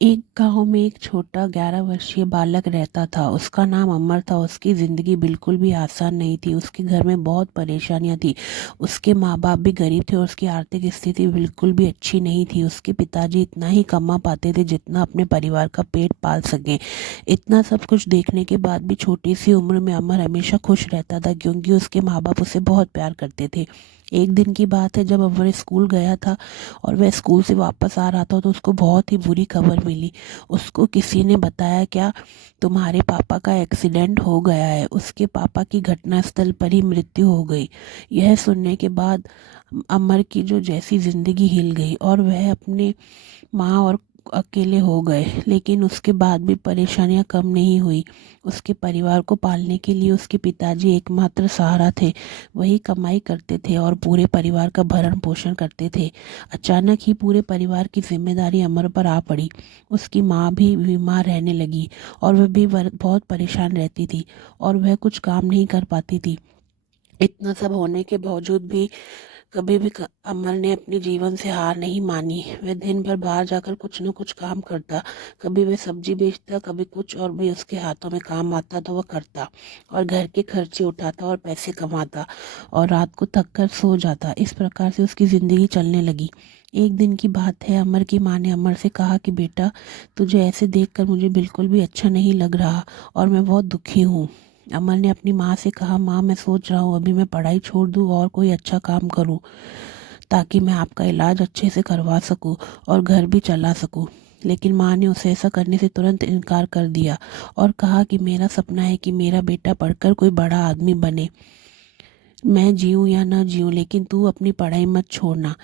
एक गांव में एक छोटा 11 वर्षीय बालक रहता था। उसका नाम अमर था। उसकी ज़िंदगी बिल्कुल भी आसान नहीं थी। उसके घर में बहुत परेशानियां थी। उसके माँ बाप भी गरीब थे और उसकी आर्थिक स्थिति बिल्कुल भी अच्छी नहीं थी। उसके पिताजी इतना ही कमा पाते थे जितना अपने परिवार का पेट पाल सकें। इतना सब कुछ देखने के बाद भी छोटी सी उम्र में अमर हमेशा खुश रहता था, क्योंकि उसके माँ बाप उसे बहुत प्यार करते थे। एक दिन की बात है, जब अमर स्कूल गया था और वह स्कूल से वापस आ रहा था तो उसको बहुत ही बुरी खबर मिली। उसको किसी ने बताया, क्या तुम्हारे पापा का एक्सीडेंट हो गया है। उसके पापा की घटनास्थल पर ही मृत्यु हो गई। यह सुनने के बाद अमर की जो जैसी जिंदगी हिल गई और वह अपने माँ और अकेले हो गए। लेकिन उसके बाद भी परेशानियां कम नहीं हुई। उसके परिवार को पालने के लिए उसके पिताजी एकमात्र सहारा थे। वही कमाई करते थे और पूरे परिवार का भरण पोषण करते थे। अचानक ही पूरे परिवार की जिम्मेदारी अमर पर आ पड़ी। उसकी माँ भी बीमार रहने लगी और वह भी बहुत परेशान रहती थी और वह कुछ काम नहीं कर पाती थी। इतना सब होने के बावजूद भी कभी भी अमर ने अपने जीवन से हार नहीं मानी। वह दिन भर बाहर जाकर कुछ न कुछ काम करता। कभी वह सब्जी बेचता, कभी कुछ और भी उसके हाथों में काम आता तो वह करता और घर के खर्चे उठाता और पैसे कमाता और रात को थक कर सो जाता। इस प्रकार से उसकी ज़िंदगी चलने लगी। एक दिन की बात है, अमर की माँ ने अमर से कहा कि बेटा, तुझे ऐसे देखकर मुझे बिल्कुल भी अच्छा नहीं लग रहा और मैं बहुत दुखी हूँ। अमर ने अपनी माँ से कहा, माँ मैं सोच रहा हूँ अभी मैं पढ़ाई छोड़ दूँ और कोई अच्छा काम करूँ ताकि मैं आपका इलाज अच्छे से करवा सकूँ और घर भी चला सकूँ। लेकिन माँ ने उसे ऐसा करने से तुरंत इनकार कर दिया और कहा कि मेरा सपना है कि मेरा बेटा पढ़कर कोई बड़ा आदमी बने। मैं जीऊँ या ना जीऊँ, लेकिन तू अपनी पढ़ाई मत छोड़ना,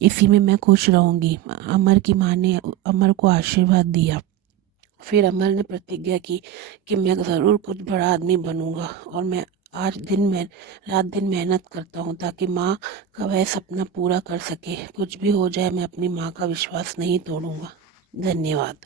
इसी में मैं खुश रहूँगी। अमर की माँ ने अमर को आशीर्वाद दिया। फिर अमर ने प्रतिज्ञा की कि मैं ज़रूर कुछ बड़ा आदमी बनूंगा और मैं आज दिन में रात दिन मेहनत करता हूँ ताकि माँ का वह सपना पूरा कर सके। कुछ भी हो जाए मैं अपनी माँ का विश्वास नहीं तोड़ूंगा। धन्यवाद।